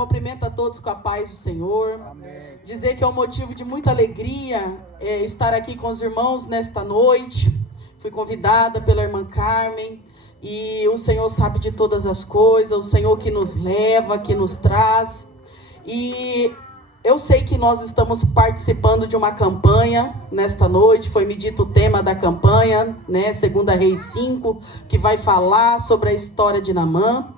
cumprimento a todos com a paz do Senhor. Amém. Dizer que é um motivo de muita alegria estar aqui com os irmãos nesta noite. Fui convidada pela irmã Carmen e o Senhor sabe de todas as coisas, o Senhor que nos leva, que nos traz. E eu sei que nós estamos participando de uma campanha nesta noite, foi me dito o tema da campanha, né, 2 Reis 5, que vai falar sobre a história de Naamã.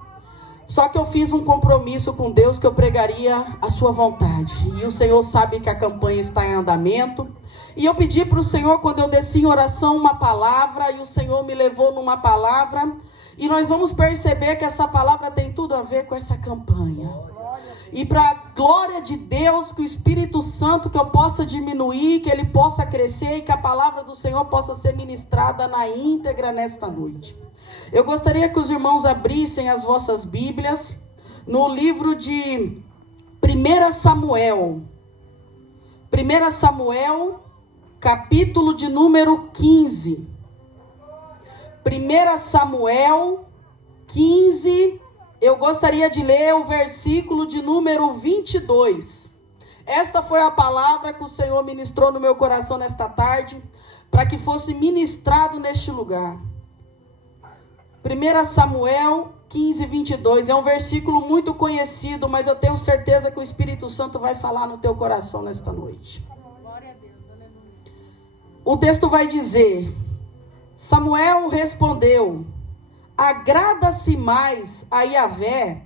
Só que eu fiz um compromisso com Deus que eu pregaria a sua vontade. E o Senhor sabe que a campanha está em andamento. E eu pedi para o Senhor, quando eu desci em oração, uma palavra, e o Senhor me levou numa palavra. E nós vamos perceber que essa palavra tem tudo a ver com essa campanha. E para a glória de Deus, que o Espírito Santo, que eu possa diminuir, que ele possa crescer e que a palavra do Senhor possa ser ministrada na íntegra nesta noite. Eu gostaria que os irmãos abrissem as vossas Bíblias no livro de 1 Samuel. 1 Samuel, capítulo de número 15. 1 Samuel 15, eu gostaria de ler o versículo de número 22. Esta foi a palavra que o Senhor ministrou no meu coração nesta tarde, para que fosse ministrado neste lugar. 1 Samuel 15, 22, é um versículo muito conhecido, mas eu tenho certeza que o Espírito Santo vai falar no teu coração nesta noite. Glória a Deus, aleluia. O texto vai dizer: Samuel respondeu: agrada-se mais a Yahvé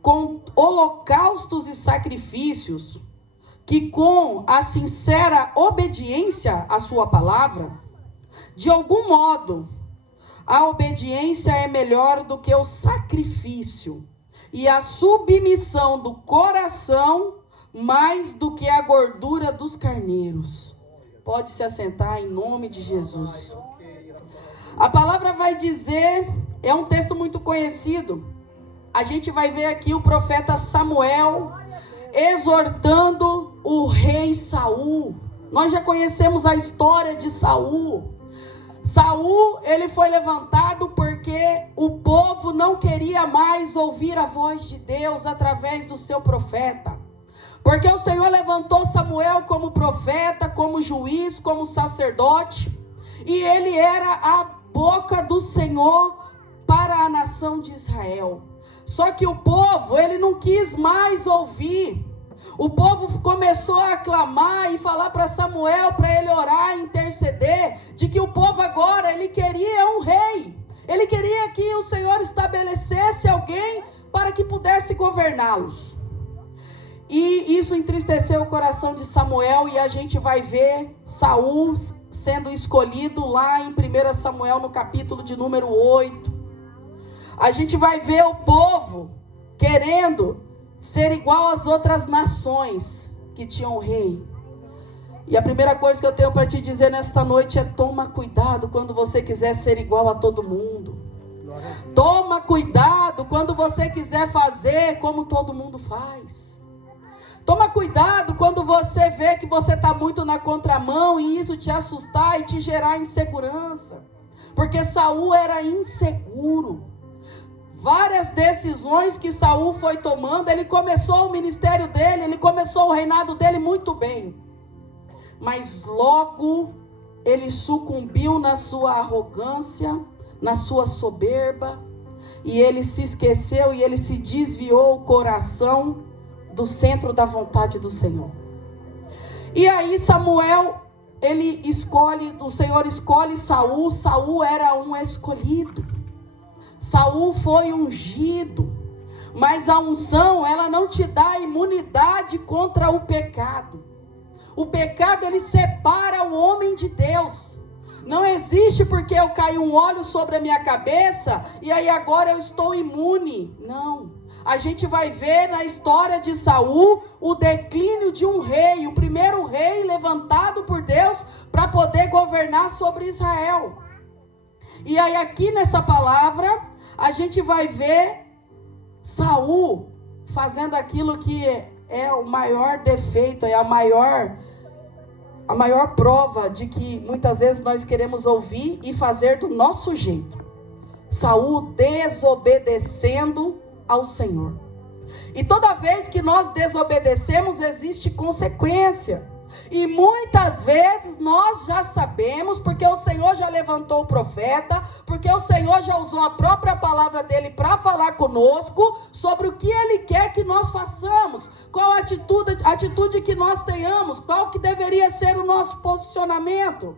com holocaustos e sacrifícios que com a sincera obediência à sua palavra? De algum modo, a obediência é melhor do que o sacrifício, e a submissão do coração mais do que a gordura dos carneiros. Pode se assentar em nome de Jesus. A palavra vai dizer, é um texto muito conhecido. A gente vai ver aqui o profeta Samuel exortando o rei Saul. Nós já conhecemos a história de Saul. Saul, ele foi levantado porque o povo não queria mais ouvir a voz de Deus através do seu profeta. Porque o Senhor levantou Samuel como profeta, como juiz, como sacerdote. E ele era a boca do Senhor para a nação de Israel. Só que o povo, ele não quis mais ouvir. O povo começou a clamar e falar para Samuel, para ele orar, interceder, de que o povo agora, ele queria um rei. Ele queria que o Senhor estabelecesse alguém para que pudesse governá-los. E isso entristeceu o coração de Samuel, e a gente vai ver Saul sendo escolhido lá em 1 Samuel, no capítulo de número 8. A gente vai ver o povo querendo ser igual às outras nações que tinham rei. E a primeira coisa que eu tenho para te dizer nesta noite é: toma cuidado quando você quiser ser igual a todo mundo. Toma cuidado quando você quiser fazer como todo mundo faz. Toma cuidado quando você vê que você está muito na contramão e isso te assustar e te gerar insegurança. Porque Saul era inseguro. Várias decisões que Saul foi tomando, ele começou o ministério dele, ele começou o reinado dele muito bem. Mas logo ele sucumbiu na sua arrogância, na sua soberba, e ele se esqueceu e ele se desviou o coração do centro da vontade do Senhor. E aí Samuel, o Senhor escolhe Saul. Saul era um escolhido. Saul foi ungido. Mas a unção, ela não te dá imunidade contra o pecado. O pecado, ele separa o homem de Deus. Não existe porque eu caí um óleo sobre a minha cabeça e aí agora eu estou imune. Não. A gente vai ver na história de Saul o declínio de um rei, o primeiro rei levantado por Deus para poder governar sobre Israel. E aí aqui nessa palavra, a gente vai ver Saul fazendo aquilo que é o maior defeito, é a maior prova de que muitas vezes nós queremos ouvir e fazer do nosso jeito. Saul desobedecendo ao Senhor. E toda vez que nós desobedecemos, existe consequência. E muitas vezes nós já sabemos, porque o Senhor já levantou o profeta, porque o Senhor já usou a própria palavra dele para falar conosco sobre o que ele quer que nós façamos, qual a atitude que nós tenhamos, qual que deveria ser o nosso posicionamento.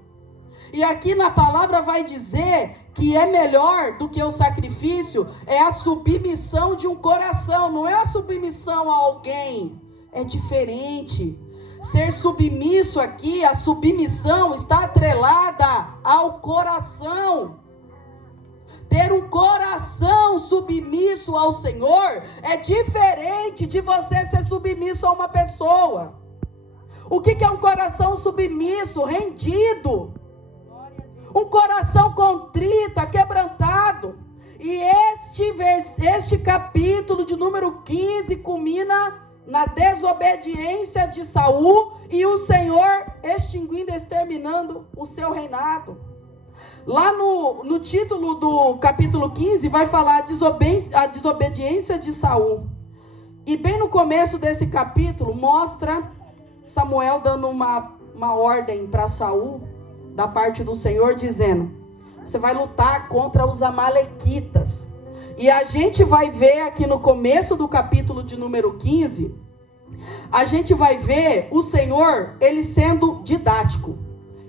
E aqui na palavra vai dizer que é melhor do que o sacrifício, é a submissão de um coração, não é a submissão a alguém, é diferente. Ser submisso aqui, a submissão está atrelada ao coração. Ter um coração submisso ao Senhor é diferente de você ser submisso a uma pessoa. O que é um coração submisso, rendido? Um coração contrito, quebrantado. E este capítulo de número 15 culmina na desobediência de Saul e o Senhor extinguindo, exterminando o seu reinado. Lá no título do capítulo 15 vai falar a desobediência de Saul. E bem no começo desse capítulo mostra Samuel dando uma ordem para Saul, da parte do Senhor, dizendo: você vai lutar contra os amalequitas. E a gente vai ver aqui no começo do capítulo de número 15, a gente vai ver o Senhor, ele sendo didático.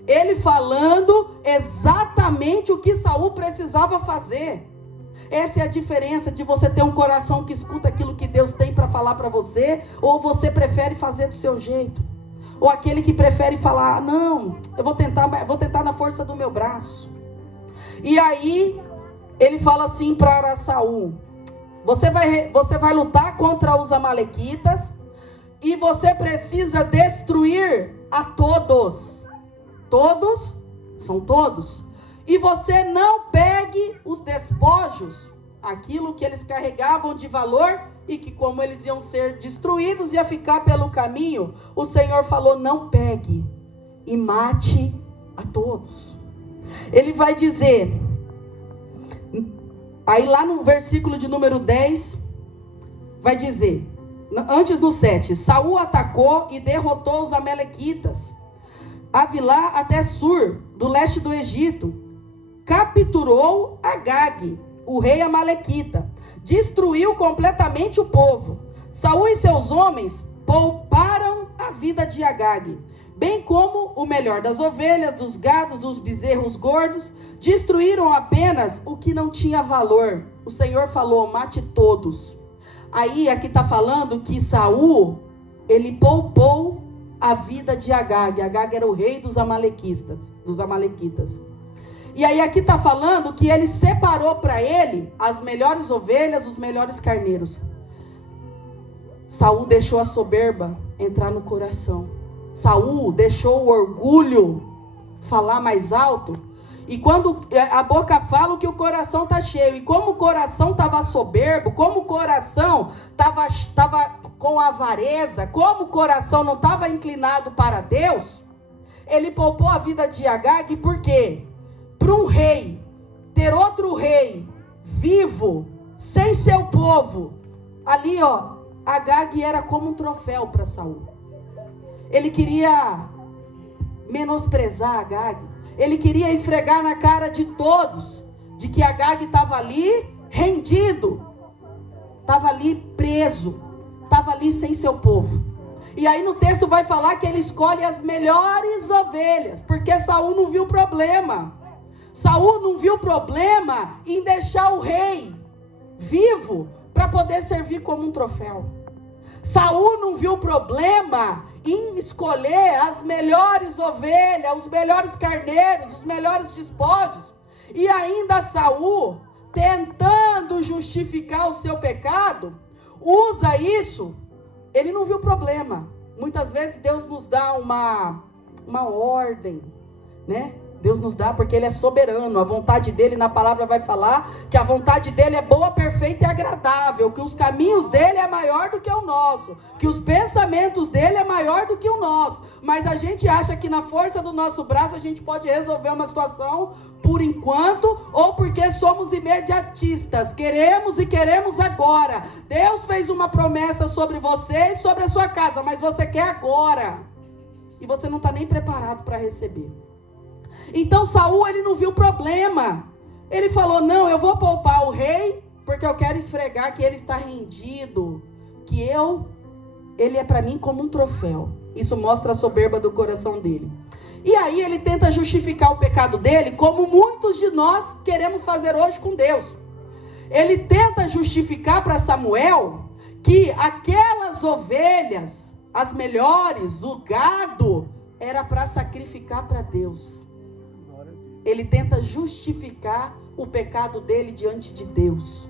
Ele falando exatamente o que Saul precisava fazer. Essa é a diferença de você ter um coração que escuta aquilo que Deus tem para falar para você, ou você prefere fazer do seu jeito. Ou aquele que prefere falar: não, eu vou tentar na força do meu braço. E aí, ele fala assim para Saul: você vai lutar contra os amalequitas, e você precisa destruir a todos. Todos, são todos. E você não pegue os despojos, aquilo que eles carregavam de valor, e que como eles iam ser destruídos, ia ficar pelo caminho. O Senhor falou: não pegue e mate a todos. Ele vai dizer, aí lá no versículo de número 10, vai dizer, antes no 7, Saul atacou e derrotou os amalequitas, Avilá até Sur, do leste do Egito, capturou Agag, o rei amalequita, destruiu completamente o povo. Saul e seus homens pouparam a vida de Agag, bem como o melhor das ovelhas, dos gados, dos bezerros gordos, destruíram apenas o que não tinha valor. O Senhor falou: mate todos. Aí aqui está falando que Saul, ele poupou a vida de Agag. Agag era o rei dos amalequitas. E aí aqui está falando que ele separou para ele as melhores ovelhas, os melhores carneiros. Saul deixou a soberba entrar no coração. Saul deixou o orgulho falar mais alto. E quando a boca fala, o que o coração está cheio. E como o coração estava soberbo, como o coração estava com avareza, como o coração não estava inclinado para Deus, ele poupou a vida de Agag. Por quê? Para um rei ter outro rei vivo, sem seu povo, ali Agag era como um troféu para Saul. Ele queria menosprezar Agag. Ele queria esfregar na cara de todos, de que Agag estava ali rendido, estava ali preso, estava ali sem seu povo. E aí no texto vai falar que ele escolhe as melhores ovelhas, porque Saul não viu problema. Saul não viu problema em deixar o rei vivo para poder servir como um troféu. Saul não viu problema em escolher as melhores ovelhas, os melhores carneiros, os melhores despojos. E ainda Saul, tentando justificar o seu pecado, usa isso. Ele não viu problema. Muitas vezes Deus nos dá uma ordem, né? Deus nos dá porque Ele é soberano. A vontade dEle na palavra vai falar que a vontade dEle é boa, perfeita e agradável, que os caminhos dEle é maior do que o nosso, que os pensamentos dEle é maior do que o nosso. Mas a gente acha que na força do nosso braço a gente pode resolver uma situação por enquanto, ou porque somos imediatistas, queremos e queremos agora. Deus fez uma promessa sobre você e sobre a sua casa, mas você quer agora, e você não está nem preparado para receber. Então Saul, ele não viu problema. Ele falou, não, eu vou poupar o rei, porque eu quero esfregar que ele está rendido, que ele é para mim como um troféu. Isso mostra a soberba do coração dele. E aí ele tenta justificar o pecado dele, como muitos de nós queremos fazer hoje com Deus. Ele tenta justificar para Samuel que aquelas ovelhas, as melhores, o gado, era para sacrificar para Deus. Ele tenta justificar o pecado dele diante de Deus.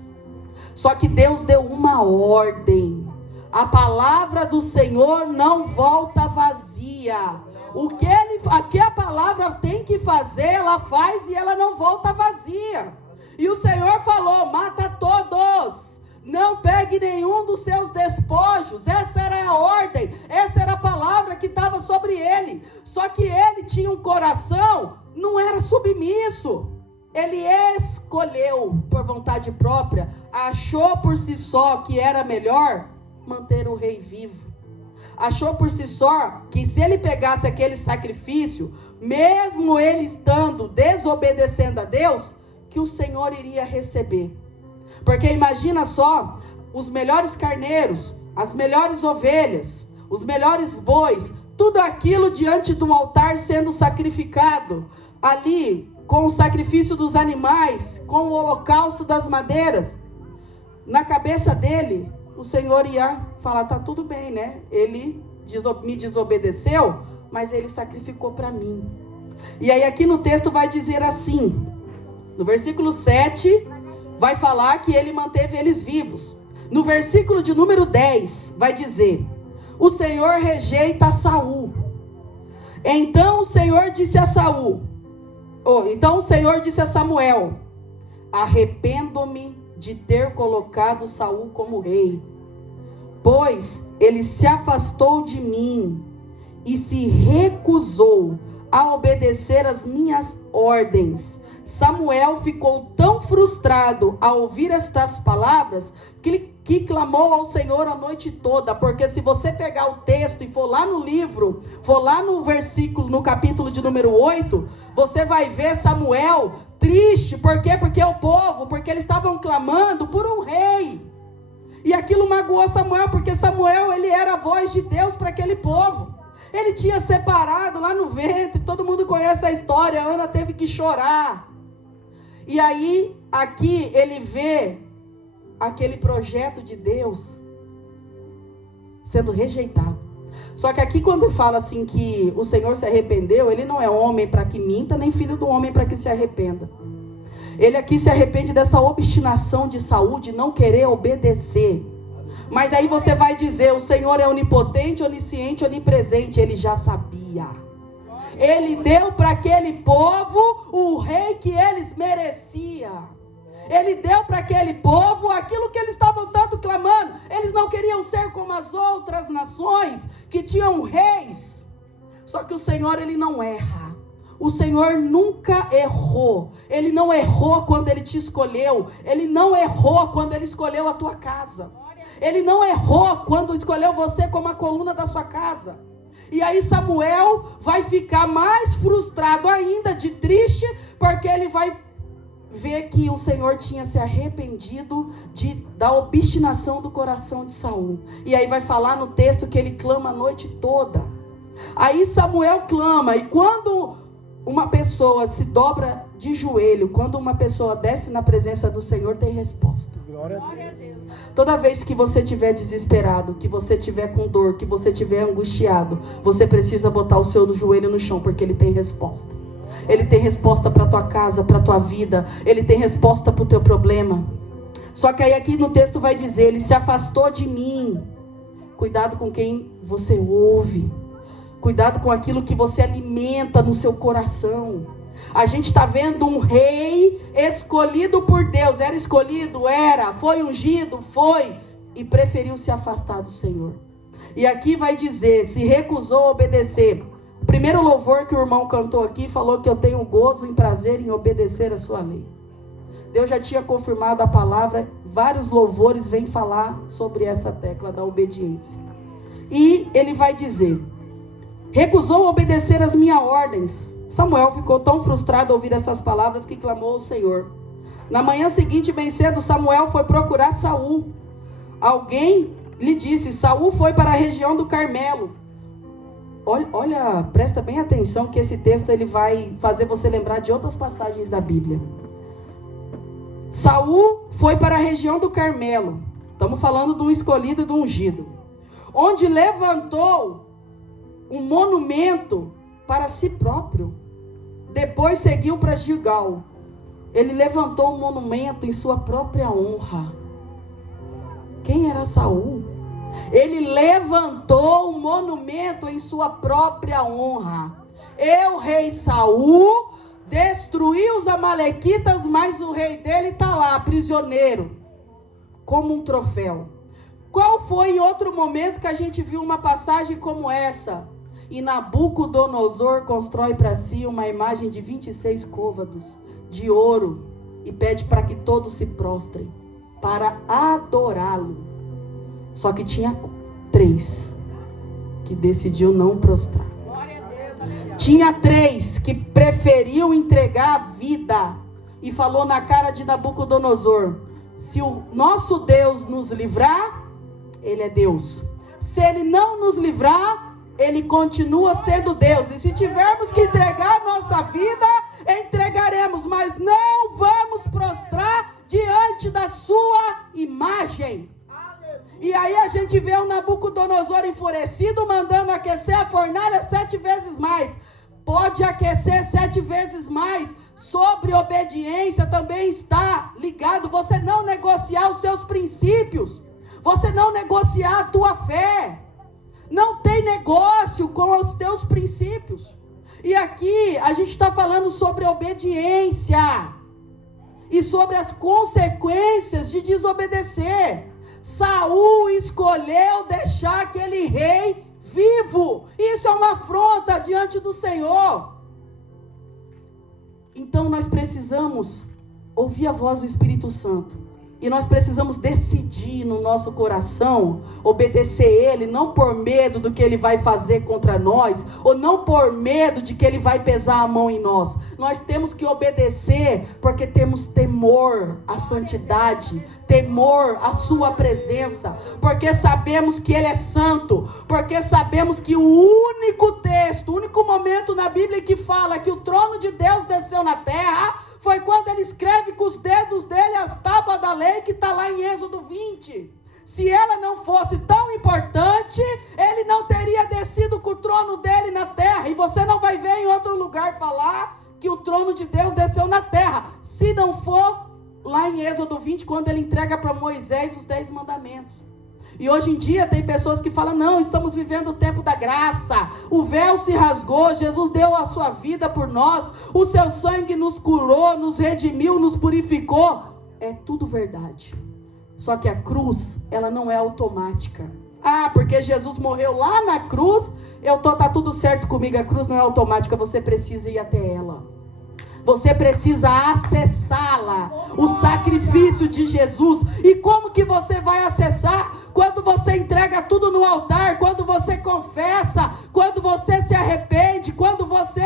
Só que Deus deu uma ordem. A palavra do Senhor não volta vazia. O que a palavra tem que fazer, ela faz e ela não volta vazia. E o Senhor falou, mata todos. Não pegue nenhum dos seus despojos. Essa era a ordem, essa era a palavra que estava sobre ele. Só que ele tinha um coração, não era submisso. Ele escolheu por vontade própria, achou por si só que era melhor manter o rei vivo. Achou por si só que se ele pegasse aquele sacrifício, mesmo ele estando desobedecendo a Deus, que o Senhor iria receber. Porque imagina só, os melhores carneiros, as melhores ovelhas, os melhores bois, tudo aquilo diante de um altar sendo sacrificado, ali com o sacrifício dos animais, com o holocausto das madeiras. Na cabeça dele, o Senhor ia falar, tá tudo bem, né? Ele me desobedeceu, mas ele sacrificou para mim. E aí aqui no texto vai dizer assim, no versículo 7, vai falar que ele manteve eles vivos. No versículo de número 10, vai dizer, o Senhor rejeita Saul. Então o Senhor disse a Samuel, arrependo-me de ter colocado Saul como rei, pois ele se afastou de mim e se recusou a obedecer as minhas ordens. Samuel ficou tão frustrado ao ouvir estas palavras que clamou ao Senhor a noite toda. Porque se você pegar o texto e for lá no livro, for lá no versículo, no capítulo de número 8, você vai ver Samuel triste. Por quê? Porque eles estavam clamando por um rei. E aquilo magoou Samuel, porque Samuel, ele era a voz de Deus para aquele povo. Ele tinha separado lá no ventre, todo mundo conhece a história, Ana teve que chorar. E aí, aqui ele vê aquele projeto de Deus sendo rejeitado. Só que aqui quando fala assim que o Senhor se arrependeu, ele não é homem para que minta, nem filho do homem para que se arrependa. Ele aqui se arrepende dessa obstinação de Saul, de não querer obedecer. Mas aí você vai dizer, o Senhor é onipotente, onisciente, onipresente. Ele já sabia. Ele deu para aquele povo o rei que eles mereciam. Ele deu para aquele povo aquilo que eles estavam tanto clamando. Eles não queriam ser como as outras nações que tinham reis. Só que o Senhor, ele não erra. O Senhor nunca errou. Ele não errou quando ele te escolheu. Ele não errou quando ele escolheu a tua casa. Ele não errou quando escolheu você como a coluna da sua casa. E aí Samuel vai ficar mais frustrado ainda, de triste, porque ele vai ver que o Senhor tinha se arrependido da obstinação do coração de Saul. E aí vai falar no texto que ele clama a noite toda. Aí Samuel clama, e quando uma pessoa se dobra de joelho, quando uma pessoa desce na presença do Senhor, tem resposta. Glória a Deus. Toda vez que você estiver desesperado, que você estiver com dor, que você estiver angustiado, você precisa botar o seu joelho no chão, porque ele tem resposta. Ele tem resposta para a tua casa, para a tua vida. Ele tem resposta para o teu problema. Só que aí aqui no texto vai dizer, ele se afastou de mim. Cuidado com quem você ouve. Cuidado com aquilo que você alimenta no seu coração. A gente está vendo um rei escolhido por Deus. Era escolhido? Era. Foi ungido? Foi. E preferiu se afastar do Senhor. E aqui vai dizer, se recusou a obedecer. O primeiro louvor que o irmão cantou aqui falou que eu tenho gozo e prazer em obedecer a sua lei. Deus já tinha confirmado a palavra, vários louvores vêm falar sobre essa tecla da obediência. E ele vai dizer, recusou obedecer as minhas ordens. Samuel ficou tão frustrado ao ouvir essas palavras que clamou ao Senhor. Na manhã seguinte, bem cedo, Samuel foi procurar Saul. Alguém lhe disse, Saul foi para a região do Carmelo. Olha, presta bem atenção que esse texto ele vai fazer você lembrar de outras passagens da Bíblia. Saul foi para a região do Carmelo. Estamos falando de um escolhido e de um ungido. Onde levantou um monumento para si próprio. Depois seguiu para Gilgal. Ele levantou um monumento em sua própria honra. Quem era Saul? Ele levantou um monumento em sua própria honra. Eu, rei Saul, destruí os amalequitas, mas o rei dele está lá, prisioneiro, como um troféu. Qual foi em outro momento que a gente viu uma passagem como essa? E Nabucodonosor constrói para si uma imagem de 26 côvados de ouro e pede para que todos se prostrem para adorá-lo. Só que tinha 3 que decidiu não prostrar. Tinha 3 que preferiu entregar a vida e falou na cara de Nabucodonosor, se o nosso Deus nos livrar, ele é Deus. Se ele não nos livrar, ele continua sendo Deus. E se tivermos que entregar nossa vida, entregaremos, mas não vamos prostrar diante da sua imagem. E aí a gente vê o Nabucodonosor enfurecido, mandando aquecer a fornalha 7 vezes mais. Pode aquecer 7 vezes mais. Sobre obediência também está ligado você não negociar os seus princípios. Você não negociar a tua fé. Não tem negócio com os teus princípios. E aqui a gente está falando sobre obediência. E sobre as consequências de desobedecer. Saul escolheu deixar aquele rei vivo. Isso é uma afronta diante do Senhor. Então nós precisamos ouvir a voz do Espírito Santo. E nós precisamos decidir no nosso coração, obedecer Ele, não por medo do que Ele vai fazer contra nós, ou não por medo de que Ele vai pesar a mão em nós. Nós temos que obedecer porque temos temor à santidade, temor à sua presença, porque sabemos que Ele é santo, porque sabemos que o único texto, o único momento na Bíblia que fala que o trono de Deus desceu na terra, foi quando ele escreve com os dedos dele as tábuas da lei, que está lá em Êxodo 20. Se ela não fosse tão importante, ele não teria descido com o trono dele na terra. E você não vai ver em outro lugar falar que o trono de Deus desceu na terra. Se não for lá em Êxodo 20, quando ele entrega para Moisés os 10 mandamentos. E hoje em dia tem pessoas que falam, não, estamos vivendo o tempo da graça, o véu se rasgou, Jesus deu a sua vida por nós, o seu sangue nos curou, nos redimiu, nos purificou. É tudo verdade. Só que a cruz, ela não é automática. Ah, porque Jesus morreu lá na cruz, tá tudo certo comigo, a cruz não é automática, você precisa ir até ela. Você precisa acessá-la, o sacrifício de Jesus. E como que você vai acessar? Quando você entrega tudo no altar, quando você confessa, quando você se arrepende, quando você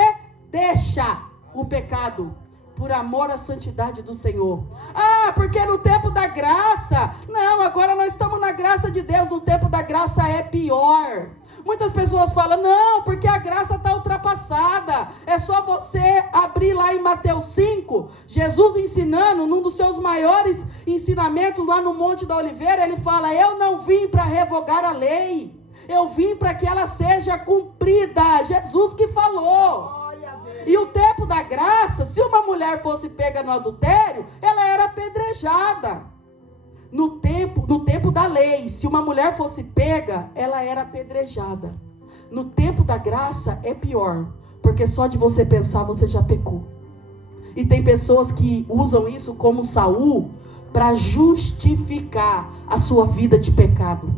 deixa o pecado, por amor à santidade do Senhor. Ah, porque no tempo da graça, não, agora nós estamos na graça de Deus, no tempo da graça é pior. Muitas pessoas falam, não, porque a graça está ultrapassada, é só você abrir lá em Mateus 5, Jesus ensinando, num dos seus maiores ensinamentos lá no Monte da Oliveira, ele fala, eu não vim para revogar a lei, eu vim para que ela seja cumprida, Jesus que falou. E o tempo da graça, se uma mulher fosse pega no adultério, ela era apedrejada. No tempo da lei, se uma mulher fosse pega, ela era apedrejada. No tempo da graça é pior, porque só de você pensar você já pecou. E tem pessoas que usam isso como Saul para justificar a sua vida de pecado.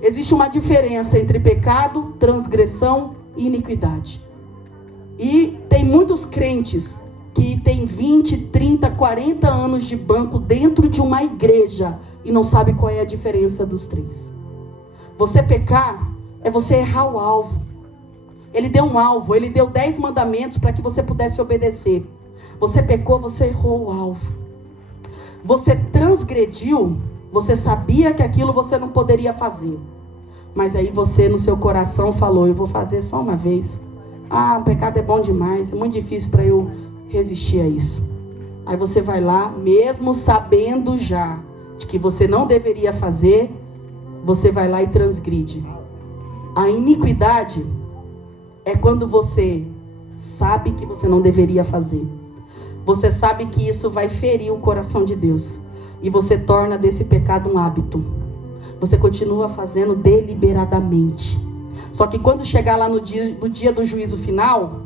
Existe uma diferença entre pecado, transgressão e iniquidade. E tem muitos crentes que têm 20, 30, 40 anos de banco dentro de uma igreja e não sabe qual é a diferença dos três. Você pecar é você errar o alvo. Ele deu um alvo, ele deu 10 mandamentos para que você pudesse obedecer. Você pecou, você errou o alvo. Você transgrediu, você sabia que aquilo você não poderia fazer. Mas aí você no seu coração falou, eu vou fazer só uma vez. O pecado é bom demais, é muito difícil para eu resistir a isso. Aí você vai lá, mesmo sabendo já de que você não deveria fazer, você vai lá e transgride. A iniquidade é quando você sabe que você não deveria fazer. Você sabe que isso vai ferir o coração de Deus. E você torna desse pecado um hábito. Você continua fazendo deliberadamente. Só que quando chegar lá no dia do juízo final,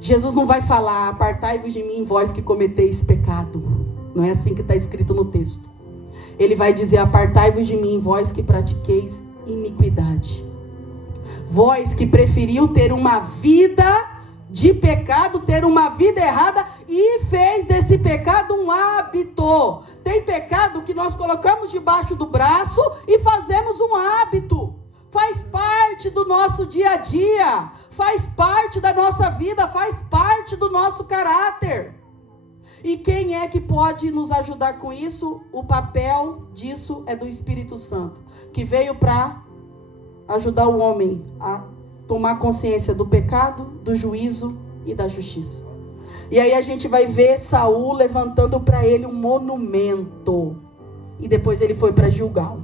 Jesus não vai falar, apartai-vos de mim, vós que cometeis pecado. Não é assim que está escrito no texto. Ele vai dizer, apartai-vos de mim, vós que pratiqueis iniquidade. Vós que preferiu ter uma vida de pecado, ter uma vida errada e fez desse pecado um hábito. Tem pecado que nós colocamos debaixo do braço e fazemos um hábito. Faz parte do nosso dia a dia, faz parte da nossa vida, faz parte do nosso caráter. E quem é que pode nos ajudar com isso? O papel disso é do Espírito Santo, que veio para ajudar o homem a tomar consciência do pecado, do juízo e da justiça. E aí a gente vai ver Saul levantando para ele um monumento. E depois ele foi para Gilgal.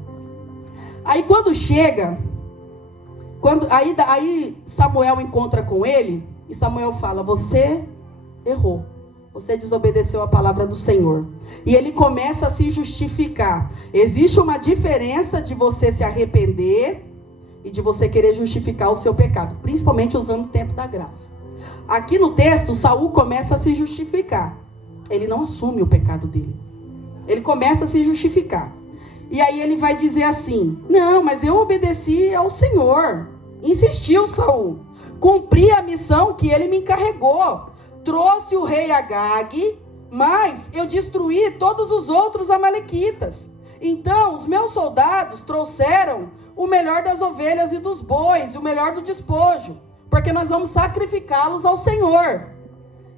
Aí quando chega, aí Samuel encontra com ele, e Samuel fala, você errou. Você desobedeceu a palavra do Senhor. E ele começa a se justificar. Existe uma diferença de você se arrepender e de você querer justificar o seu pecado, principalmente usando o tempo da graça. Aqui no texto, Saul começa a se justificar. Ele não assume o pecado dele. Ele começa a se justificar. E aí ele vai dizer assim, não, mas eu obedeci ao Senhor. Insistiu Saul. Cumpri a missão que ele me encarregou. Trouxe o rei Agag, mas eu destruí todos os outros amalequitas. Então os meus soldados trouxeram o melhor das ovelhas e dos bois, e o melhor do despojo, porque nós vamos sacrificá-los ao Senhor.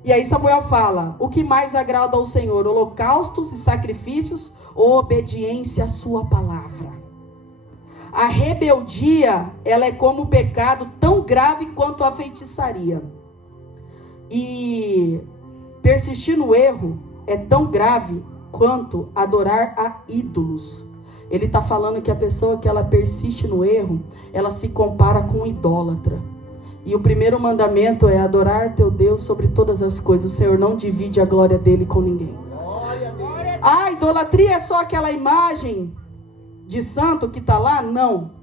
E aí Samuel fala, o que mais agrada ao Senhor, holocaustos e sacrifícios, ou obediência à sua palavra? A rebeldia, ela é como o pecado tão grave quanto a feitiçaria. E persistir no erro é tão grave quanto adorar a ídolos. Ele está falando que a pessoa que ela persiste no erro, ela se compara com um idólatra. E o primeiro mandamento é adorar teu Deus sobre todas as coisas. O Senhor não divide a glória dele com ninguém. A idolatria é só aquela imagem de santo que está lá? Não.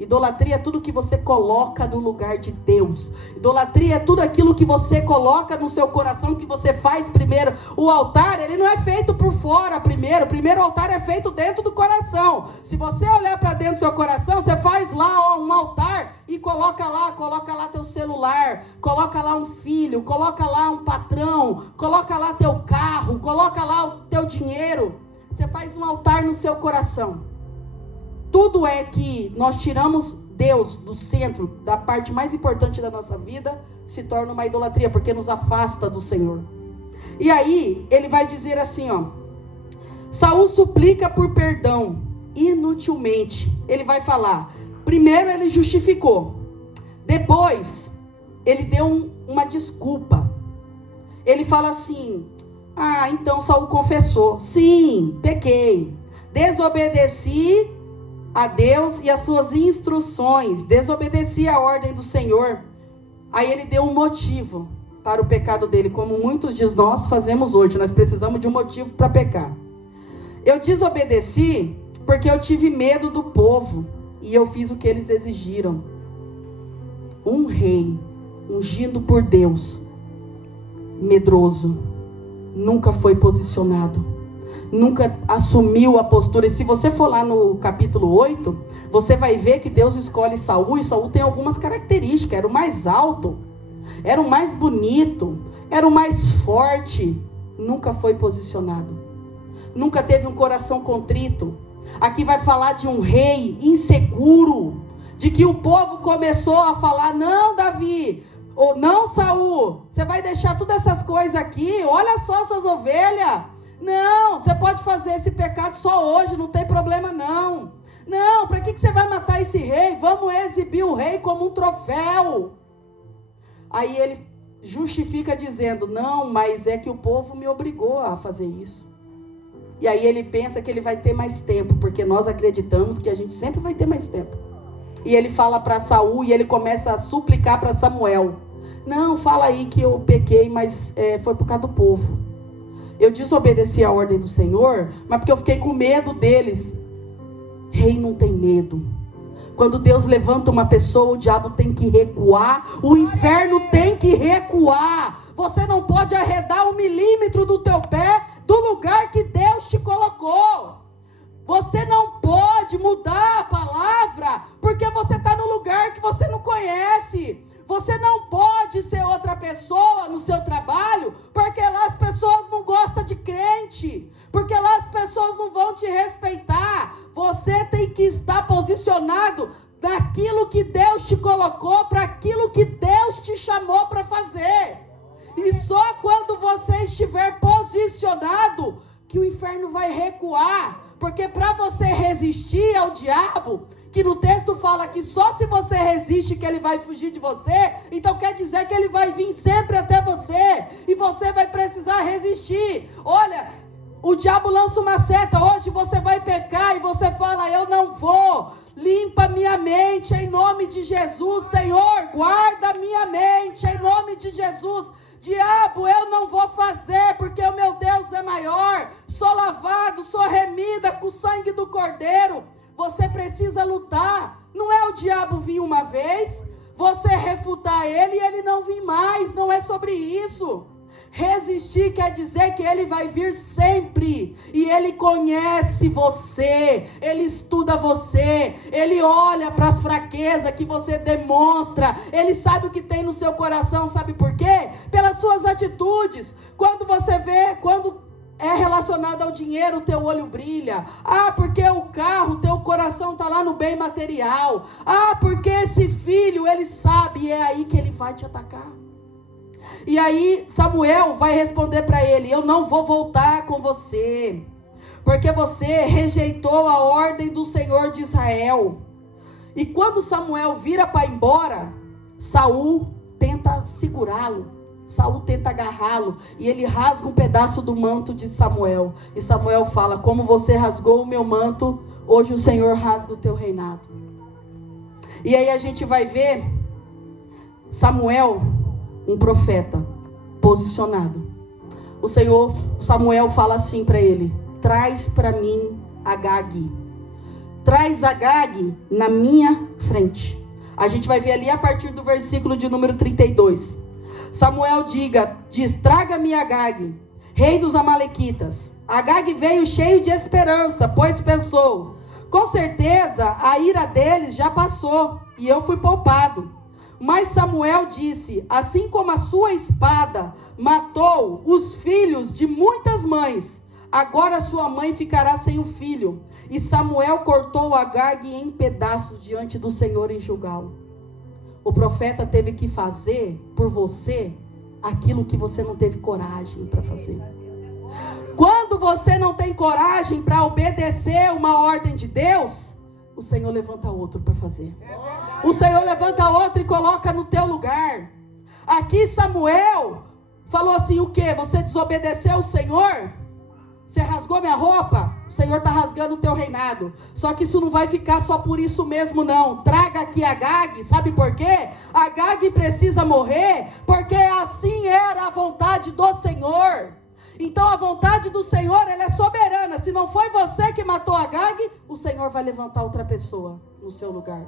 Idolatria é tudo que você coloca no lugar de Deus. Idolatria é tudo aquilo que você coloca no seu coração, que você faz primeiro. O altar, ele não é feito por fora primeiro. Primeiro o altar é feito dentro do coração. Se você olhar para dentro do seu coração, você faz lá um altar e coloca lá teu celular, coloca lá um filho, coloca lá um patrão, coloca lá teu carro, coloca lá o teu dinheiro. Você faz um altar no seu coração. Tudo é que nós tiramos Deus do centro, da parte mais importante da nossa vida, se torna uma idolatria, porque nos afasta do Senhor. E aí, ele vai dizer assim, Saul suplica por perdão, inutilmente. Ele vai falar, primeiro ele justificou, depois ele deu uma desculpa. Ele fala assim, então Saul confessou, sim, pequei, desobedeci a Deus e as suas instruções, desobedeci a ordem do Senhor. Aí ele deu um motivo para o pecado dele, como muitos de nós fazemos hoje. Nós precisamos de um motivo para pecar. Eu desobedeci porque eu tive medo do povo e eu fiz o que eles exigiram. Um rei ungido por Deus, medroso, nunca foi posicionado, nunca assumiu a postura. E se você for lá no capítulo 8, você vai ver que Deus escolhe Saul, e Saul tem algumas características. Era o mais alto, era o mais bonito, era o mais forte. Nunca foi posicionado, nunca teve um coração contrito. Aqui vai falar de um rei inseguro, de que o povo começou a falar: não, Davi, ou não, Saul, você vai deixar todas essas coisas aqui? Olha só essas ovelhas. Não, você pode fazer esse pecado só hoje, não tem problema não. Não, para que você vai matar esse rei? Vamos exibir o rei como um troféu. Aí ele justifica dizendo: não, mas é que o povo me obrigou a fazer isso. E aí ele pensa que ele vai ter mais tempo, porque nós acreditamos que a gente sempre vai ter mais tempo. E ele fala para Saul, e ele começa a suplicar para Samuel: não, fala aí que eu pequei, mas foi por causa do povo. Eu desobedeci a ordem do Senhor, mas porque eu fiquei com medo deles. Rei não tem medo. Quando Deus levanta uma pessoa, o diabo tem que recuar, o inferno tem que recuar. Você não pode arredar 1 milímetro do teu pé do lugar que Deus te colocou. Você não pode mudar a palavra porque você está no lugar que você não conhece. Você não pode ser outra pessoa no seu trabalho, porque lá as pessoas não gostam de crente, porque lá as pessoas não vão te respeitar. Você tem que estar posicionado naquilo que Deus te colocou, para aquilo que Deus te chamou para fazer. E só quando você estiver posicionado que o inferno vai recuar, porque para você resistir ao diabo, que no texto fala que só se você resiste que ele vai fugir de você, então quer dizer que ele vai vir sempre até você, e você vai precisar resistir. Olha, o diabo lança uma seta: hoje você vai pecar, e você fala: eu não vou. Limpa minha mente em nome de Jesus. Senhor, guarda minha mente em nome de Jesus. Diabo, eu não vou fazer, porque o meu Deus é maior. Sou lavado, sou remida com o sangue do Cordeiro. Você precisa lutar. Não é o diabo vir uma vez, você refutar ele e ele não vir mais. Não é sobre isso. Resistir quer dizer que ele vai vir sempre, e ele conhece você, ele estuda você, ele olha para as fraquezas que você demonstra, ele sabe o que tem no seu coração. Sabe por quê? Pelas suas atitudes. Quando você vê, quando é relacionado ao dinheiro, o teu olho brilha. Ah, porque o carro, teu coração está lá no bem material. Ah, porque esse filho, ele sabe, e é aí que ele vai te atacar. E aí Samuel vai responder para ele: eu não vou voltar com você, porque você rejeitou a ordem do Senhor de Israel. E quando Samuel vira para ir embora, Saul tenta segurá-lo, Saul tenta agarrá-lo, e ele rasga um pedaço do manto de Samuel. E Samuel fala: como você rasgou o meu manto, hoje o Senhor rasga o teu reinado. E aí a gente vai ver Samuel, um profeta posicionado. O Senhor, Samuel fala assim para ele: traz para mim Agag. Traz Agag na minha frente. A gente vai ver ali a partir do versículo de número 32. Samuel diz: traga-me Agag, rei dos amalequitas. Agag veio cheio de esperança, pois pensou: com certeza a ira deles já passou e eu fui poupado. Mas Samuel disse: assim como a sua espada matou os filhos de muitas mães, agora sua mãe ficará sem o filho. E Samuel cortou Agag em pedaços diante do Senhor em Gilgal. O profeta teve que fazer por você aquilo que você não teve coragem para fazer. Quando você não tem coragem para obedecer uma ordem de Deus, o Senhor levanta outro para fazer. O Senhor levanta outro e coloca no teu lugar. Aqui Samuel falou assim: o que? Você desobedeceu o Senhor? Você rasgou minha roupa? O Senhor está rasgando o teu reinado. Só que isso não vai ficar só por isso mesmo não. Traga aqui Agag. Sabe por quê? Agag precisa morrer, porque assim era a vontade do Senhor. Então a vontade do Senhor, ela é soberana. Se não foi você que matou Agag, o Senhor vai levantar outra pessoa no seu lugar,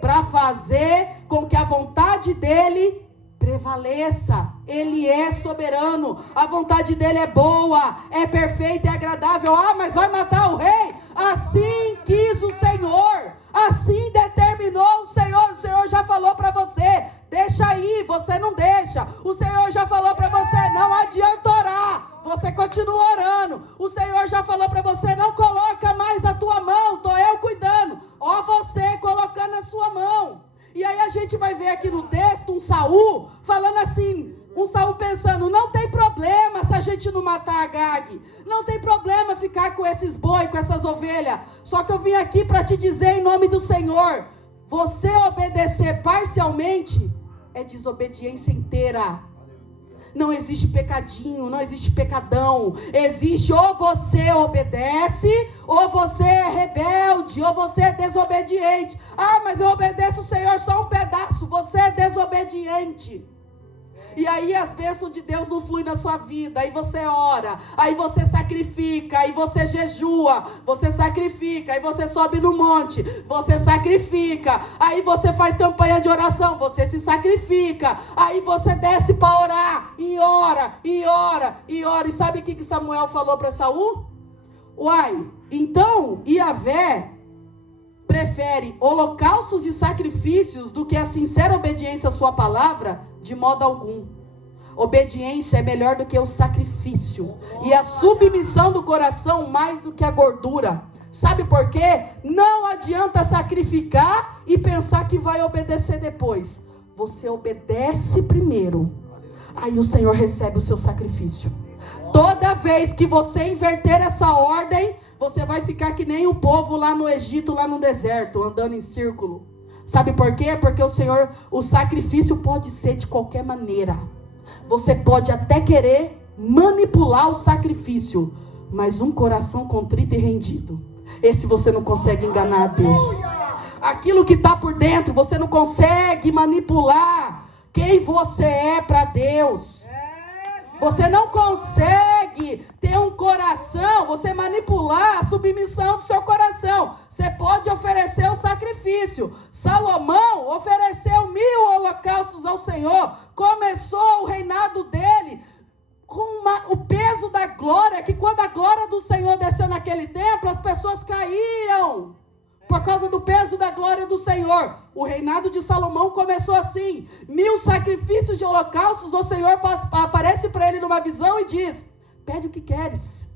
para fazer com que a vontade dele prevaleça. Ele é soberano, a vontade dele é boa, é perfeita e agradável. Ah, mas vai matar o rei? Assim quis o Senhor, assim determinou o Senhor já falou para você, deixa aí, você não deixa. O Senhor já falou para você, não adianta orar, você continua orando. O Senhor já falou para você, não coloca mais a tua mão, estou eu cuidando. Ó você colocando a sua mão. E aí a gente vai ver aqui no texto um Saul falando assim, um Saul pensando, não tem problema se a gente não matar Agag, não tem problema ficar com esses boi, com essas ovelhas, só que eu vim aqui para te dizer em nome do Senhor, você obedecer parcialmente é desobediência inteira. Não existe pecadinho, não existe pecadão. Existe ou você obedece, ou você é rebelde, ou você é desobediente. Ah, mas eu obedeço o Senhor só um pedaço. Você é desobediente. E aí as bênçãos de Deus não fluem na sua vida. Aí você ora, aí você sacrifica, aí você jejua, você sacrifica, aí você sobe no monte, você sacrifica, aí você faz campanha de oração, você se sacrifica, aí você desce para orar, e ora, e ora, e ora. E sabe o que Samuel falou para Saul? Uai, então Yahvé prefere holocaustos e sacrifícios do que a sincera obediência à sua palavra? De modo algum. Obediência é melhor do que o sacrifício, e a submissão do coração mais do que a gordura. Sabe por quê? Não adianta sacrificar e pensar que vai obedecer depois. Você obedece primeiro, aí o Senhor recebe o seu sacrifício. Toda vez que você inverter essa ordem, você vai ficar que nem o povo lá no Egito, lá no deserto, andando em círculo. Sabe por quê? Porque o Senhor, o sacrifício pode ser de qualquer maneira. Você pode até querer manipular o sacrifício, mas um coração contrito e rendido, esse você não consegue enganar a Deus. Aquilo que está por dentro, você não consegue manipular quem você é para Deus. Você não consegue ter um coração, você manipular a submissão do seu coração. Você pode oferecer o sacrifício. Salomão ofereceu 1000 holocaustos ao Senhor. Começou o reinado dele com o peso da glória, que quando a glória do Senhor desceu naquele templo, as pessoas caíam por causa do peso da glória do Senhor. O reinado de Salomão começou assim, 1000 sacrifícios de holocaustos. O Senhor aparece para ele numa visão e diz, pede o que queres.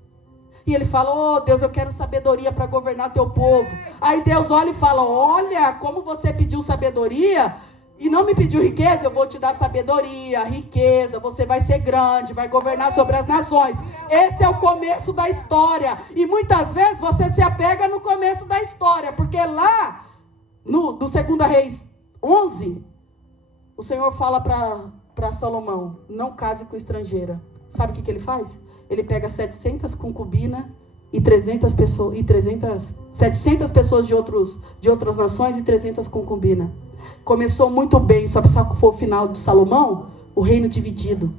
E ele fala, oh Deus, eu quero sabedoria para governar teu povo. Aí Deus olha e fala, olha, como você pediu sabedoria e não me pediu riqueza, eu vou te dar sabedoria, riqueza, você vai ser grande, vai governar sobre as nações. Esse é o começo da história. E muitas vezes você se apega no começo da história, porque lá, do 2 Reis 11, o Senhor fala para Salomão, não case com estrangeira. Sabe o que ele faz? Ele pega 700 concubinas e 700 pessoas de outras nações e 300 concubinas. Começou muito bem, só que sabe qual foi o final de Salomão? O reino dividido.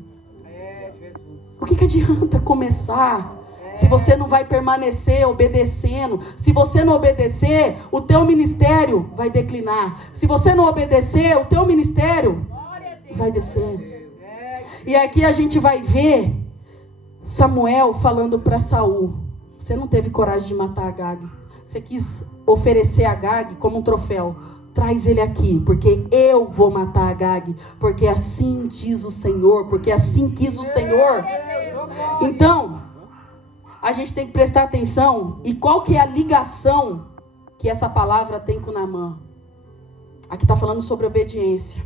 O que adianta começar se você não vai permanecer obedecendo? Se você não obedecer, o teu ministério vai declinar. Se você não obedecer, o teu ministério vai descer. E aqui a gente vai ver Samuel falando para Saul, você não teve coragem de matar Agag, você quis oferecer Agag como um troféu, traz ele aqui, porque eu vou matar Agag, porque assim diz o Senhor, porque assim quis o Senhor. Então, a gente tem que prestar atenção, e qual que é a ligação que essa palavra tem com Naamã? Aqui está falando sobre obediência.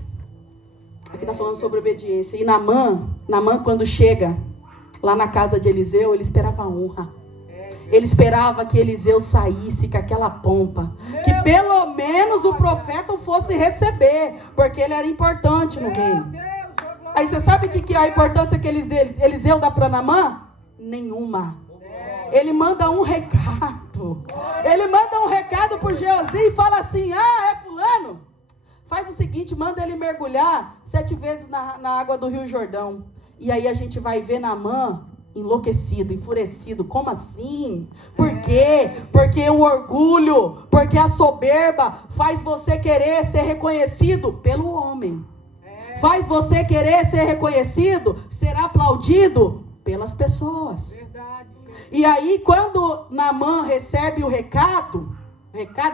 Aqui está falando sobre obediência. E Naamã, quando chega lá na casa de Eliseu, ele esperava honra. Ele esperava que Eliseu saísse com aquela pompa, que pelo menos o profeta o fosse receber, porque ele era importante no reino. Aí você sabe que é a importância que Eliseu dá para Naamã? Nenhuma. Ele manda um recado. Ele manda um recado por Geazi e fala assim, é fulano? Faz o seguinte, manda ele mergulhar 7 vezes na água do Rio Jordão. E aí a gente vai ver Naamã enlouquecido, enfurecido. Como assim? Por quê? Porque o orgulho, porque a soberba faz você querer ser reconhecido pelo homem. faz você querer ser reconhecido, ser aplaudido pelas pessoas. Verdade. E aí, quando Naamã recebe o recado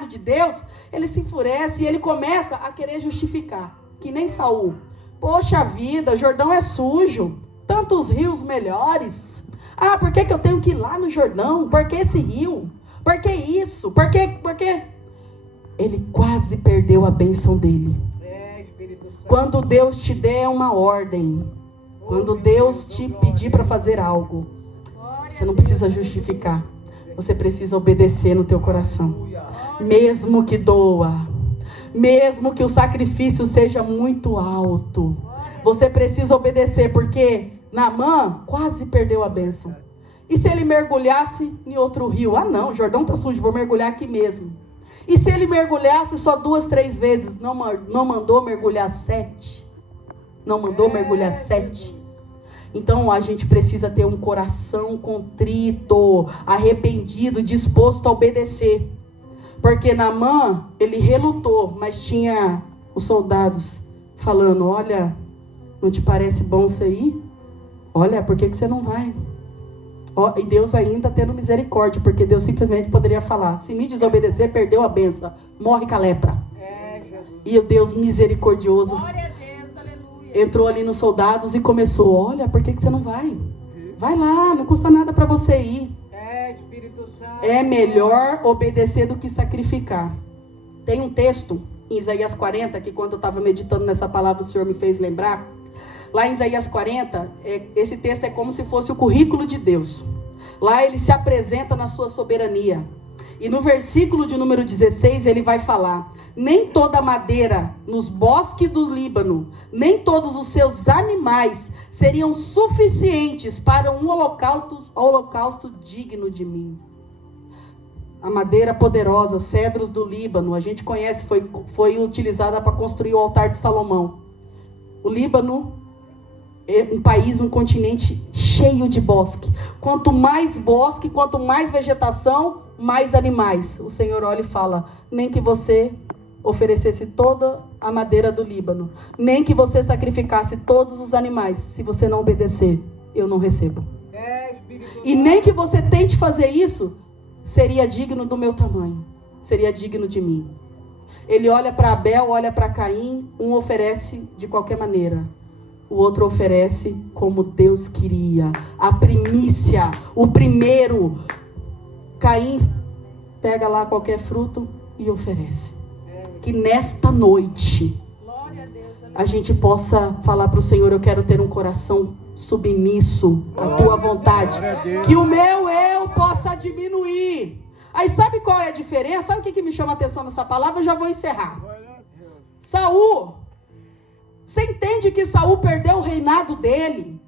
de Deus, ele se enfurece e ele começa a querer justificar, que nem Saul. Poxa vida, Jordão é sujo, tantos rios melhores. Ah, por que eu tenho que ir lá no Jordão? Por que esse rio? Por que isso? Por que? Ele quase perdeu a bênção dele. Espírito Santo. Quando Deus te der uma ordem, quando Deus te pedir para fazer algo, você não precisa justificar. Você precisa obedecer no teu coração. Mesmo que doa, mesmo que o sacrifício seja muito alto, você precisa obedecer, porque Naamã quase perdeu a bênção. E se ele mergulhasse em outro rio? Ah não, o Jordão está sujo, vou mergulhar aqui mesmo. E se ele mergulhasse só 2, 3 vezes? Não mandou mergulhar 7. Não mandou mergulhar 7. Então a gente precisa ter um coração contrito, arrependido, disposto a obedecer. Porque Naamã, ele relutou, mas tinha os soldados falando: olha, não te parece bom isso aí? Olha, por que você não vai? E Deus ainda tendo misericórdia, porque Deus simplesmente poderia falar: se me desobedecer, perdeu a bênção, morre com a lepra. E o Deus misericordioso entrou ali nos soldados e começou: olha, por que você não vai? Vai lá, não custa nada para você ir. É melhor obedecer do que sacrificar. Tem um texto em Isaías 40, que quando eu estava meditando nessa palavra, o Senhor me fez lembrar. Lá em Isaías 40, esse texto é como se fosse o currículo de Deus. Lá ele se apresenta na sua soberania. E no versículo de número 16, ele vai falar: nem toda madeira nos bosques do Líbano, nem todos os seus animais seriam suficientes para um holocausto digno de mim. A madeira poderosa, cedros do Líbano, a gente conhece, foi utilizada para construir o altar de Salomão. O Líbano é um país, um continente cheio de bosque. Quanto mais bosque, quanto mais vegetação, mais animais. O Senhor olha e fala: nem que você oferecesse toda a madeira do Líbano, nem que você sacrificasse todos os animais, se você não obedecer, eu não recebo. E nem que você tente fazer isso, seria digno do meu tamanho, seria digno de mim. Ele olha para Abel, olha para Caim, um oferece de qualquer maneira, o outro oferece como Deus queria, a primícia, o primeiro. Caim pega lá qualquer fruto e oferece. Que nesta noite a gente possa falar para o Senhor: eu quero ter um coração submisso à tua vontade, que o meu eu possa diminuir. Aí sabe qual é a diferença? Sabe o que me chama a atenção nessa palavra? Eu já vou encerrar. Saul, você entende que Saul perdeu o reinado dele?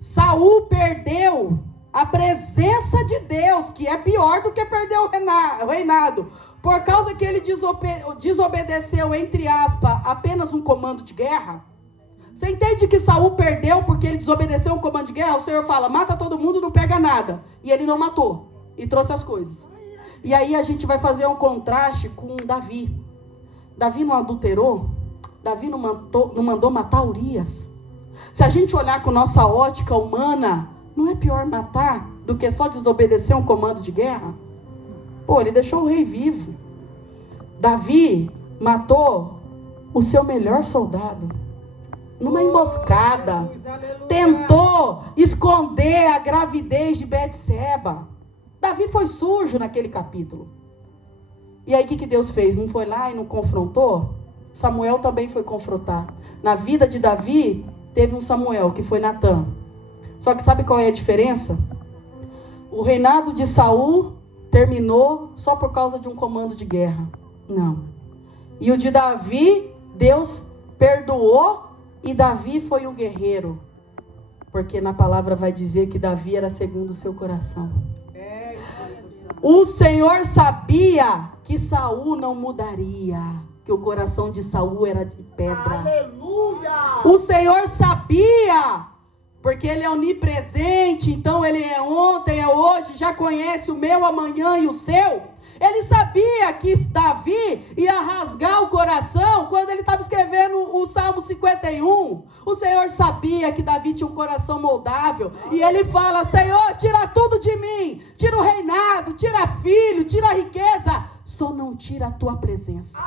Saul perdeu a presença de Deus, que é pior do que perder o reinado, por causa que ele desobedeceu, entre aspas, apenas um comando de guerra. Você entende que Saul perdeu porque ele desobedeceu um comando de guerra? O Senhor fala: mata todo mundo, não pega nada. E ele não matou, e trouxe as coisas. E aí a gente vai fazer um contraste com Davi. Davi não adulterou? Davi não mandou matar Urias? Se a gente olhar com nossa ótica humana, não é pior matar do que só desobedecer um comando de guerra? Pô, ele deixou o rei vivo. Davi matou o seu melhor soldado numa emboscada. Tentou esconder a gravidez de Betseba. Davi foi sujo naquele capítulo. E aí o que Deus fez? Não foi lá e não confrontou? Samuel também foi confrontar. Na vida de Davi, teve um Samuel, que foi Natã. Só que sabe qual é a diferença? O reinado de Saul terminou só por causa de um comando de guerra. Não. E o de Davi, Deus perdoou, e Davi foi um guerreiro. Porque na palavra vai dizer que Davi era segundo o seu coração. O Senhor sabia que Saul não mudaria, que o coração de Saul era de pedra. Aleluia! O Senhor sabia, porque Ele é onipresente, então Ele é ontem, é hoje, já conhece o meu amanhã e o seu. Ele sabia que Davi ia rasgar o coração quando ele estava escrevendo o Salmo 50. 51, o Senhor sabia que Davi tinha um coração moldável. E ele fala: Senhor, tira tudo de mim. Tira o reinado, tira filho, tira a riqueza. Só não tira a tua presença.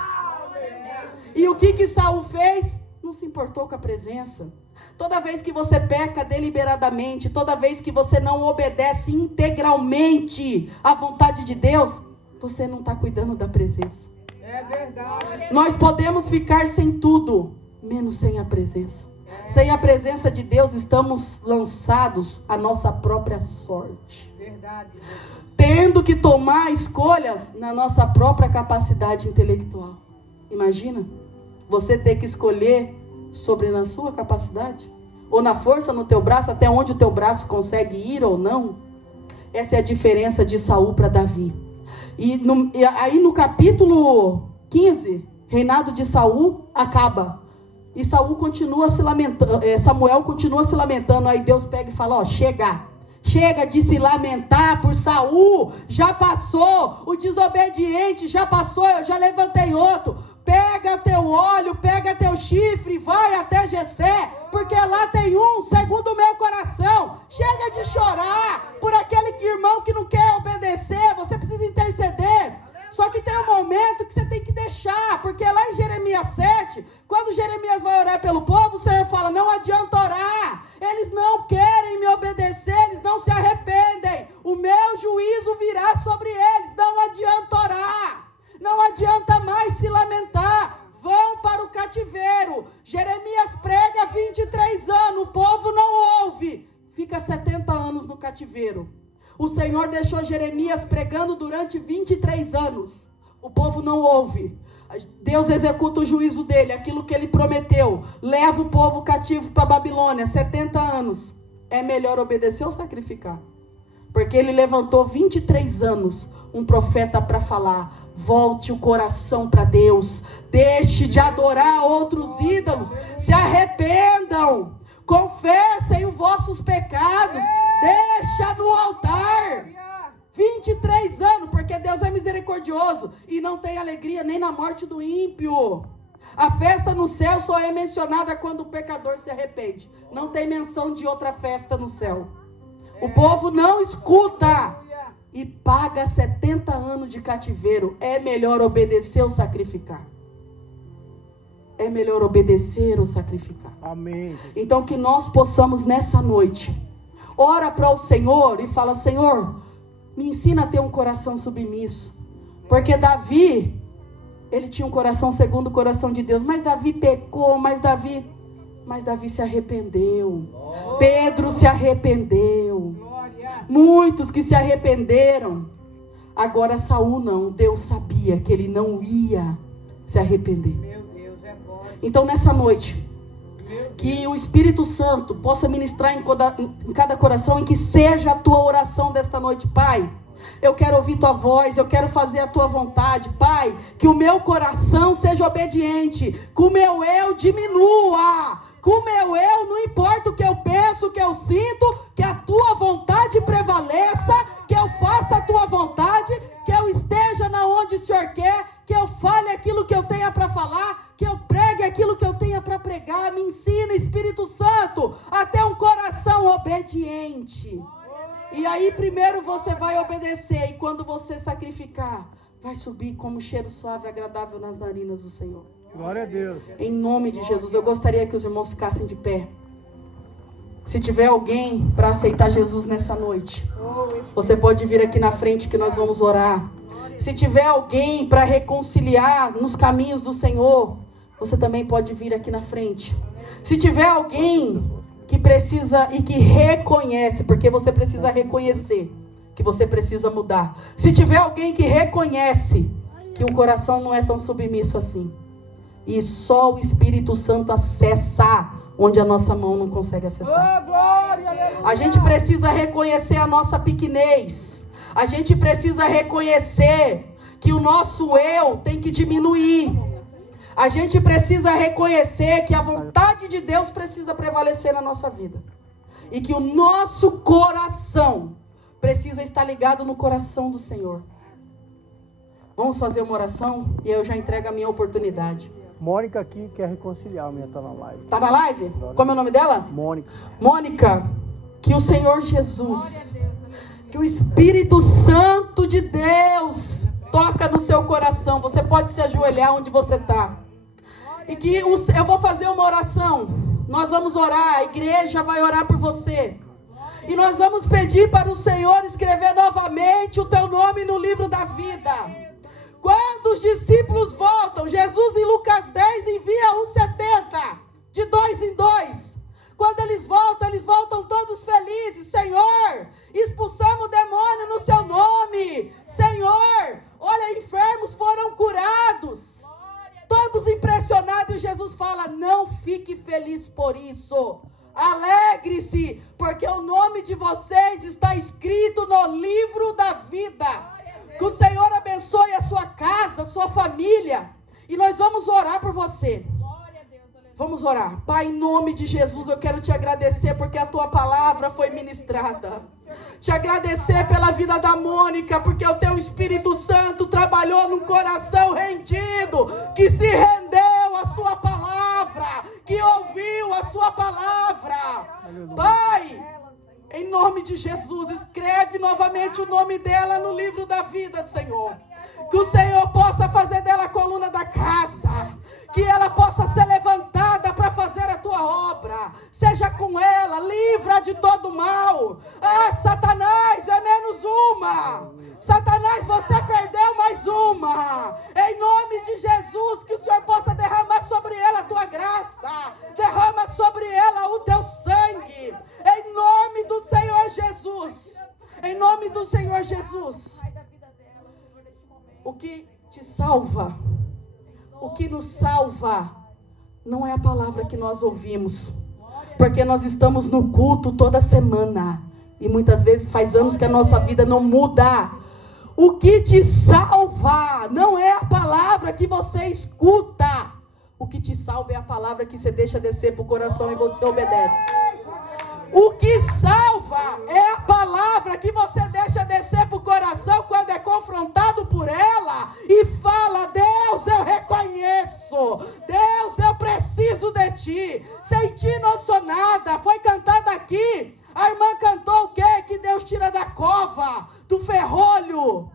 E o que Saul fez? Não se importou com a presença. Toda vez que você peca deliberadamente, toda vez que você não obedece integralmente à vontade de Deus, você não está cuidando da presença. É verdade. Nós podemos ficar sem tudo, menos sem a presença. Sem a presença de Deus, estamos lançados à nossa própria sorte. Verdade. Tendo que tomar escolhas na nossa própria capacidade intelectual. Imagina, você ter que escolher sobre na sua capacidade, ou na força no teu braço, até onde o teu braço consegue ir ou não. Essa é a diferença de Saul para Davi. E aí no capítulo 15, reinado de Saul acaba. E Saul continua se lamentando, Samuel continua se lamentando. Aí Deus pega e fala: ó, chega de se lamentar por Saul, já passou, o desobediente já passou, eu já levantei outro. Pega teu óleo, pega teu chifre, vai até Jessé, porque lá tem um segundo o meu coração. Chega de chorar por aquele irmão que não quer obedecer, você precisa interceder. Só que tem um momento que você tem que deixar, porque lá em Jeremias 7, quando Jeremias vai orar pelo povo, o Senhor fala: não adianta orar, eles não querem me obedecer, eles não se arrependem, o meu juízo virá sobre eles, não adianta orar, não adianta mais se lamentar, vão para o cativeiro. Jeremias prega 23 anos, o povo não ouve, fica 70 anos no cativeiro. O Senhor deixou Jeremias pregando durante 23 anos. O povo não ouve. Deus executa o juízo dele, aquilo que ele prometeu. Leva o povo cativo para a Babilônia, 70 anos. É melhor obedecer ou sacrificar? Porque ele levantou 23 anos um profeta para falar: volte o coração para Deus. Deixe de adorar outros ídolos. Se arrependam. Confessem os vossos pecados. Deixa no altar. 23 anos, porque Deus é misericordioso e não tem alegria nem na morte do ímpio. A festa no céu só é mencionada quando o pecador se arrepende. Não tem menção de outra festa no céu. O povo não escuta e paga 70 anos de cativeiro. É melhor obedecer ou sacrificar? É melhor obedecer ou sacrificar? Amém. Então que nós possamos nessa noite, ora para o Senhor e fala: Senhor, me ensina a ter um coração submisso. Porque Davi, ele tinha um coração segundo o coração de Deus, mas Davi pecou, mas Davi se arrependeu. Pedro se arrependeu. Muitos que se arrependeram. Agora Saul não, Deus sabia que ele não ia se arrepender. Então nessa noite, que o Espírito Santo possa ministrar em cada coração, em que seja a tua oração desta noite: Pai, eu quero ouvir tua voz, eu quero fazer a tua vontade. Pai, que o meu coração seja obediente, que o meu eu diminua, que o meu eu, não importa o que eu penso, o que eu sinto, que a tua vontade prevaleça, que eu faça a tua vontade, que eu esteja na onde o Senhor quer, que eu fale aquilo que eu tenha para falar, que eu pregue aquilo que eu tenha para pregar. Me ensina, Espírito Santo, a ter um coração obediente. E aí primeiro você vai obedecer, e quando você sacrificar, vai subir como cheiro suave e agradável nas narinas do Senhor. Glória a Deus. Em nome de Jesus, eu gostaria que os irmãos ficassem de pé. Se tiver alguém para aceitar Jesus nessa noite, você pode vir aqui na frente que nós vamos orar. Se tiver alguém para reconciliar nos caminhos do Senhor, você também pode vir aqui na frente. Se tiver alguém que precisa e que reconhece, porque você precisa reconhecer que você precisa mudar. Se tiver alguém que reconhece que o coração não é tão submisso assim, e só o Espírito Santo acessa onde a nossa mão não consegue acessar. A gente precisa reconhecer a nossa pequenez. A gente precisa reconhecer que o nosso eu tem que diminuir. A gente precisa reconhecer que a vontade de Deus precisa prevalecer na nossa vida. E que o nosso coração precisa estar ligado no coração do Senhor. Vamos fazer uma oração e eu já entrego a minha oportunidade. Mônica aqui quer reconciliar, minha tá na live. Tá na live? Como é o nome dela? Mônica. Mônica, que o Senhor Jesus, que o Espírito Santo de Deus toca no seu coração. Você pode se ajoelhar onde você está. E que eu vou fazer uma oração. Nós vamos orar, a igreja vai orar por você. E nós vamos pedir para o Senhor escrever novamente o teu nome no livro da vida. Quando os discípulos voltam, Jesus em Lucas 10 envia os 70, de 2 em 2. Quando eles voltam todos felizes. Senhor, expulsamos o demônio no seu nome. Senhor, olha, enfermos foram curados. Todos impressionados, e Jesus fala, não fique feliz por isso. Alegre-se, porque o nome de vocês está escrito no livro da vida. Que o Senhor abençoe a sua casa, a sua família. E nós vamos orar por você. Vamos orar. Pai, em nome de Jesus, eu quero te agradecer porque a tua palavra foi ministrada. Te agradecer pela vida da Mônica, porque o teu Espírito Santo trabalhou num coração rendido, que se rendeu à sua palavra, que ouviu a sua palavra. Pai, em nome de Jesus, escreve novamente o nome dela no livro da vida, Senhor. Que o Senhor possa fazer dela a coluna da casa. Que ela possa ser levantada para fazer a tua obra. Seja com ela, livra de todo mal. Ah, Satanás, é menos uma. Satanás, você perdeu mais uma. Em nome de Jesus, que o Senhor possa derramar sobre ela a tua graça. Derrama sobre ela o teu sangue. Em nome do Senhor Jesus. Em nome do Senhor Jesus. O que te salva, o que nos salva, não é a palavra que nós ouvimos. Porque nós estamos no culto toda semana. E muitas vezes faz anos que a nossa vida não muda. O que te salva não é a palavra que você escuta. O que te salva é a palavra que você deixa descer para o coração e você obedece. O que salva é a palavra que você deixa descer para o coração quando é confrontado por ela e fala, Deus, eu reconheço, Deus, eu preciso de ti, sem ti não sou nada. Foi cantado aqui, a irmã cantou o quê? Que Deus tira da cova, do ferrolho.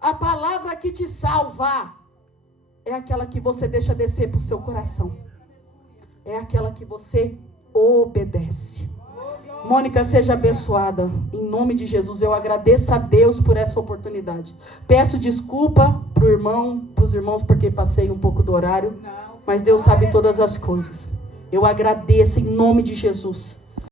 A palavra que te salva é aquela que você deixa descer para o seu coração, é aquela que você obedece. Mônica, seja abençoada. Em nome de Jesus, eu agradeço a Deus por essa oportunidade. Peço desculpa para os irmãos, porque passei um pouco do horário. Mas Deus sabe todas as coisas. Eu agradeço em nome de Jesus.